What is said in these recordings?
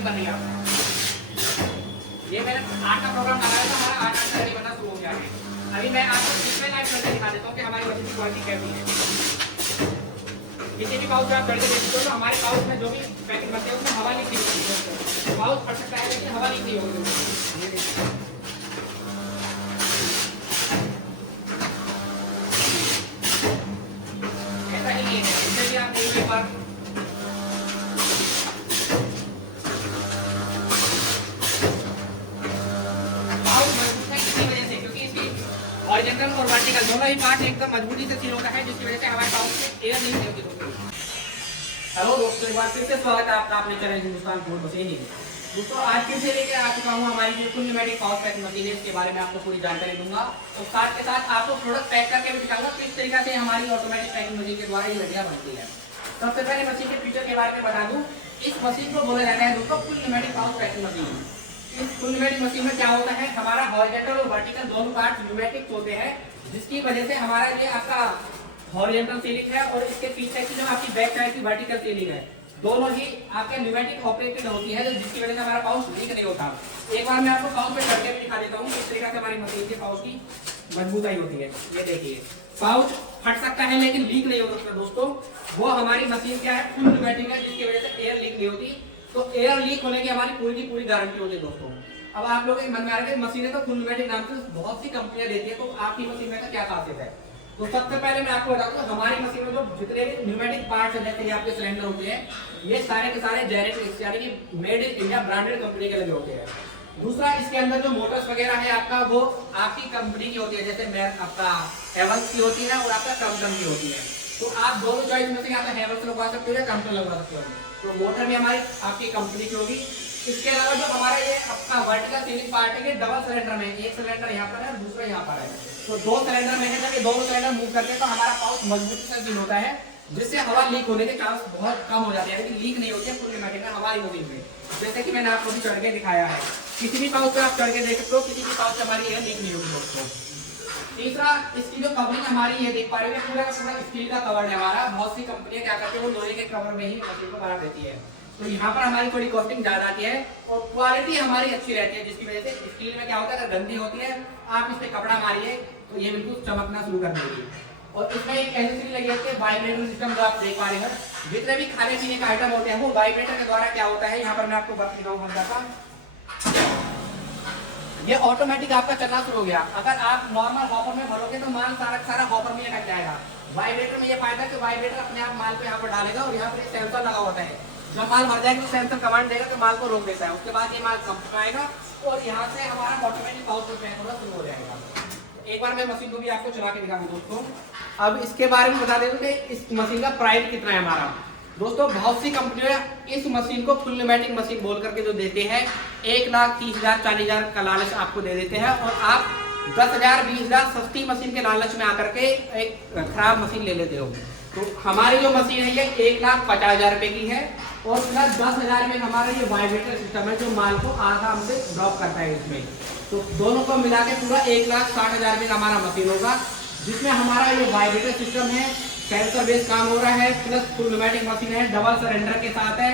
नहीं बन रही है आपको। ये मैंने 8 का प्रोग्राम लगाया था, हमारा 8 से रेडी बनना शुरू हो गया है। अभी मैं आपको डिस्प्ले लाइव करके दिखा देता हूँ कि हमारी मशीन की क्वालिटी कैसी है। किसी भी पाउच आप करके देख सकते हो, हमारे पाउच में जो भी पैकेट बनते हैं उसमें हवा लीक नहीं होती। पाउच फट सकता है लेकिन हवा लीक नहीं होगी। ऐसा ही है, इससे भी आप एक बार हॉरिजॉन्टल और वर्टिकल दोनों ही पार्ट एकदम मजबूती से सील होता है, जिसकी वजह से हमारे पाउच में एयर नहीं होती दोस्तों। हेलो दोस्तों, एक बार फिर से स्वागत है आपका अपने चैनल हिंदुस्तान फूड मशीन। दोस्तों आज फिर से लेकर आ चुका हूँ हमारी जो full pneumatic pouch packing machine है, इसके बारे में आपको पूरी जानकारी दूंगा और साथ के साथ आपको प्रोडक्ट पैक करके भी दिखाऊंगा किस तरीके से हमारी ऑटोमेटिक पैकिंग मशीन के द्वारा ये घटिया बनती है। सबसे पहले मशीन के फीचर के बारे में बता दूं, इस मशीन को बोला जाता है दोस्तों full pneumatic pouch packing machine. इस फुल न्यूमेटिक मशीन में क्या होता है, हमारा हॉरिजॉन्टल और वर्टिकल दोनों पार्ट न्यूमेटिक होते हैं, जिसकी वजह से हमारा ये आपका हॉरिजॉन्टल सीलिंग है और इसके पीछे की जो आपकी बैक साइड की वर्टिकल सीलिंग है, दोनों ही आपके न्यूमेटिक ऑपरेटेड होती है, जिसकी वजह से हमारा पाउच लीक नहीं होता। एक बार मैं आपको पाउच पे करके भी दिखा देता हूँ किस तरीके से हमारी मशीन के पाउच की मजबूताई होती है। ये देखिए, पाउच फट सकता है लेकिन लीक नहीं हो सकता दोस्तों। वो हमारी मशीन क्या है, फुल न्यूमेटिक है, जिसकी वजह से एयर लीक नहीं होती। तो एयर लीक होने की हमारी पूरी की पूरी गारंटी होती है दोस्तों। अब आप लोग मन में आ रहे हैं मशीनें तो फुल न्यूमेटिक नाम से बहुत सी कंपनियां देती है, तो आपकी मशीन में का क्या खासियत है। तो सबसे पहले मैं आपको बता दूं, हमारी मशीन में जो जितने भी न्यूमेटिक पार्ट्स हैं, जैसे आपके सिलेंडर होते हैं, ये सारे के सारे जेनेटिक्स यानी कि made in India branded company के लगे होते हैं। दूसरा, इसके अंदर जो मोटर्स वगैरह है आपका, वो आपकी कंपनी की होती है, जैसे आपका हेवल्स की होती है और आपका क्रम्पटन की होती है। तो आप दोनों चॉइस में से या तो हेवल्स लगवा सकते हो या क्रम्पटन लगवा सकते हो। तो मोटर भी हमारी आपकी कंपनी की होगी। इसके अलावा जो हमारा ये अपना वर्टिकल सीलिंग पार्ट है, ये डबल सिलेंडर में, एक सिलेंडर यहाँ पर है और दूसरा यहाँ पर है। तो दो सिलेंडर में है, जब ये दोनों सिलेंडर मूव करते हैं तो हमारा पाउच मजबूती से सील होता है, जिससे हवा लीक होने के चांस बहुत कम हो जाते हैं, लेकिन लीक नहीं होती है फुल न्यूमेटिक में हमारी मशीन में। जैसे कि मैंने आपको भी चढ़ के दिखाया है, किसी भी पाउच पे आप चढ़ के देख सकते हो, किसी भी पाउच से हमारी एयर लीक नहीं होगी दोस्तों। तीसरा, इसकी जो कवरिंग हमारी ये देख पा रहे हो, पूरा का पूरा स्टील का कवर है हमारा। बहुत सी कंपनियां क्या करती है, वो लोहे के कवर में ही मशीन को बना देती है, तो यहाँ पर हमारी थोड़ी कॉस्टिंग ज्यादा आती है और क्वालिटी हमारी अच्छी रहती है, जिसकी वजह से स्टील में क्या होता है, अगर गंदी होती है आप इस पे कपड़ा मारिए तो ये बिल्कुल चमकना शुरू कर देगी। और इसमें एक एसेसरी लगी होती है वाइब्रेटर सिस्टम, जो आप देख पा रहे हैं। जितने भी खाने पीने का आइटम होते हैं वो वाइब्रेटर के द्वारा क्या होता है, यहाँ पर मैं आपको बात दिखाऊं हल्का सा, ये ऑटोमेटिक आपका चलना शुरू हो गया। अगर आप नॉर्मल हॉपर में भरोगे तो माल सारा हॉपर में अटक जाएगा। वाइब्रेटर में ये फायदा है कि वाइब्रेटर अपने आप माल को यहाँ पर डालेगा और यहाँ पर सेंसर लगा होता है, जब माल भर जाएगा तो सेंसर कमांड देगा तो माल को रोक देता है। उसके बाद ये माल कम आएगा और यहाँ से हमारा ऑटोमेटिक पाउच में पैक होना शुरू हो जाएगा। एक बार मैं मशीन को भी आपको चला के दिखाऊंगा दोस्तों। अब इसके बारे में बता दें कि इस मशीन का प्राइस कितना है हमारा। दोस्तों बहुत सी कंपनियां इस मशीन को फुल न्यूमेटिक मशीन बोल करके जो देते हैं, 1,30,000 40,000 का लालच आपको दे देते हैं और आप 10,000 20,000 सस्ती मशीन के लालच में आकर के एक खराब मशीन ले लेते हो। तो हमारी जो मशीन है ये 1,50,000 रुपए की है और प्लस 10,000 में हमारा ये वाइब्रेटर सिस्टम है, जो माल को आराम से ड्रॉप करता है इसमें। तो दोनों को मिला के पूरा 1,60,000 रुपए का हमारा मशीन होगा, जिसमें हमारा ये वाइब्रेटर सिस्टम है, सेंसर बेस्ड काम हो रहा है, प्लस फुल न्यूमेटिक मशीन है, डबल सिलेंडर के साथ है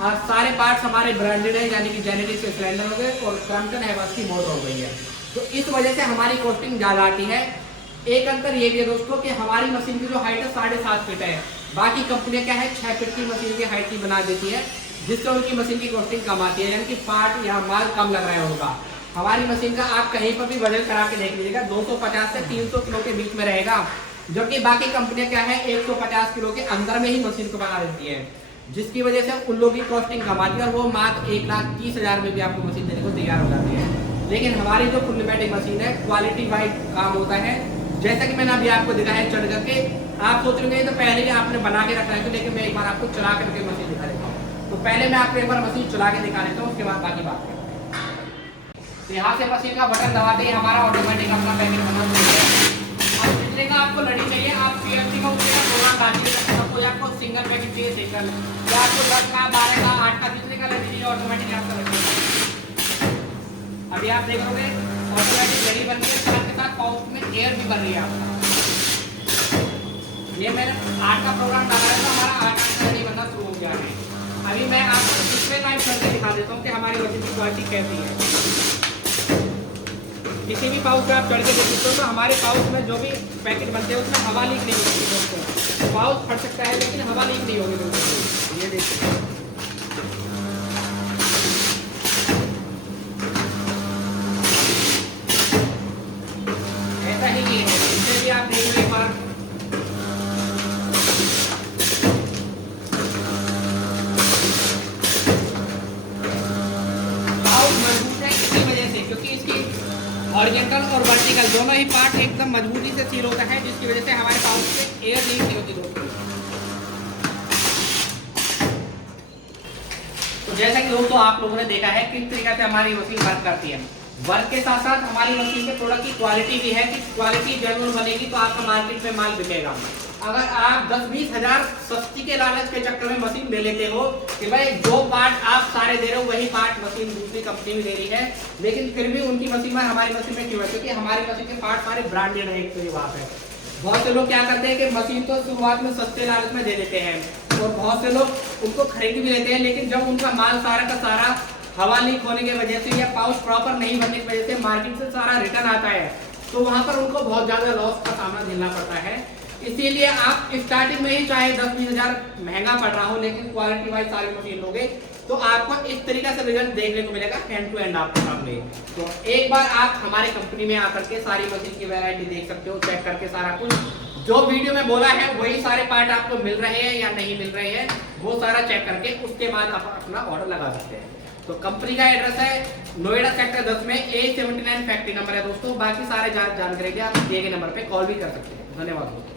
और सारे पार्ट्स हमारे ब्रांडेड है, यानी कि जेनेटिक्स के सिलेंडर हो गए और क्रम्पटन हेवल्स की मोटर हो गई है। तो इस वजह से हमारी कॉस्टिंग ज़्यादा आती है। एक अंतर ये भी है दोस्तों कि हमारी मशीन की जो हाइट है 7.5 फीट है, बाकी कंपनियां क्या है 6 फीट की मशीन की हाइट की बना देती है, जिससे उनकी मशीन की कॉस्टिंग कम आती है, यानी कि पार्ट या माल कम लग रहा है उनका। हमारी मशीन का आप कहीं पर भी वजन करा के देख लीजिएगा 250 से 300 किलो के बीच में रहेगा, जबकि बाकी कंपनियां क्या है 150 किलो के अंदर में ही मशीन को बना देती है, जिसकी वजह से उन लोगों की कॉस्टिंग कम आती है और वो मात्र 1,30,000 में भी आपको मशीन देने को तैयार हो जाती है। लेकिन हमारी जो फुल न्यूमेटिक मशीन है क्वालिटी वाइज काम होता है, जैसा कि मैंने अभी आपको दिखाया है चढ़ करके। आप सोच रहे हैं तो पहले ही आपने बना के रखा है, तो लेकिन मैं एक बार आपको चला करके मशीन दिखा देता हूँ। तो पहले मैं आपको एक बार मशीन चला के दिखा देता हूँ, उसके बाद बाकी बात करते हैं। तो यहाँ से मशीन का बटन दबाते ही हमारा ऑटोमेटिक अपना पैकेट बना है। अब जितने का आपको लड़ी चाहिए आप पीएलसी का उतने का प्रोग्राम डाल दीजिए। कोई आपको सिंगल पैकेट चाहिए सिंगल, या आपको 10 का 12 का 8 का जितने का लड़ी चाहिए ऑटोमेटिक आपका लग जाएगा। अभी आप देखोगे ऑटोमेटिक रेडी बन रही है, साथ के साथ पाउच में एयर भी बन रही है आपका। ये मैंने 8 का प्रोग्राम डाला है तो हमारा 8 का रेडी बनना शुरू हो गया है। अभी मैं आपको डिस्प्ले लाइव करके दिखा देता हूँ कि हमारी मशीन की क्वालिटी कैसी है। किसी भी पाउच में आप चढ़ के देख सकते हो तो हमारे पाउच में जो भी पैकेट बनते हैं उसमें हवा लीक नहीं होती दोस्तों। पाउच फट सकता है लेकिन हवा लीक नहीं होगी दोस्तों। ये देखिए ऐसा ही है, इससे भी आप देख लो एक बार। पाउच मजबूत है इसी वजह से, क्योंकि इसकी हॉरिजॉन्टल और वर्टिकल दोनों ही पार्ट एकदम मजबूती से सील होता है, जिसकी वजह से हमारे पाउच से एयर लीक नहीं होती दोस्तों। तो जैसा कि दोस्तों आप लोगों ने देखा है किस तरीके से हमारी मशीन वर्क करती है। वर्क के साथ साथ हमारी मशीन के प्रोडक्ट की क्वालिटी भी है कि क्वालिटी जेन्युइन बनेगी तो आपका मार्केट में माल बिकेगा। अगर आप 10-20 हज़ार सस्ती के लालच के चक्कर में मशीन ले लेते हो कि भाई जो पार्ट आप सारे दे रहे हो वही पार्ट मशीन दूसरी कंपनी में दे रही है, लेकिन फिर भी उनकी मशीन में हमारी मशीन में क्यों है? क्योंकि हमारी मशीन के पार्ट सारे ब्रांडेड है। एक तो ये बात है। बहुत से लोग क्या करते हैं कि मशीन तो शुरुआत में सस्ते लालच में दे देते हैं और बहुत से लोग उनको खरीद भी लेते हैं, लेकिन जब उनका माल सारा का सारा हवा लीक होने की वजह से या पाउच प्रॉपर नहीं बनने की वजह से मार्केट से सारा रिटर्न आता है तो वहां पर उनको बहुत ज्यादा लॉस का सामना झेलना पड़ता है। इसीलिए आप स्टार्टिंग में ही चाहे 10-20 हज़ार महंगा पड़ रहा हो, लेकिन क्वालिटी वाइज सारी मशीन लोगे तो आपको इस तरीके से रिजल्ट देखने को मिलेगा हैंड टू हैंड आपके सामने। तो एक बार आप हमारी कंपनी में आकर के सारी मशीन की वैरायटी देख सकते हो, चेक करके सारा कुछ जो वीडियो में बोला है वही सारे पार्ट आपको मिल रहे हैं या नहीं मिल रहे हैं वो सारा चेक करके उसके बाद आप अपना ऑर्डर लगा सकते हैं। तो कंपनी का एड्रेस है नोएडा सेक्टर 10 में A79 फैक्ट्री नंबर है दोस्तों। बाकी सारे जानकारी के लिए आप दिए गए नंबर पे कॉल भी कर सकते हैं। धन्यवाद दोस्तों।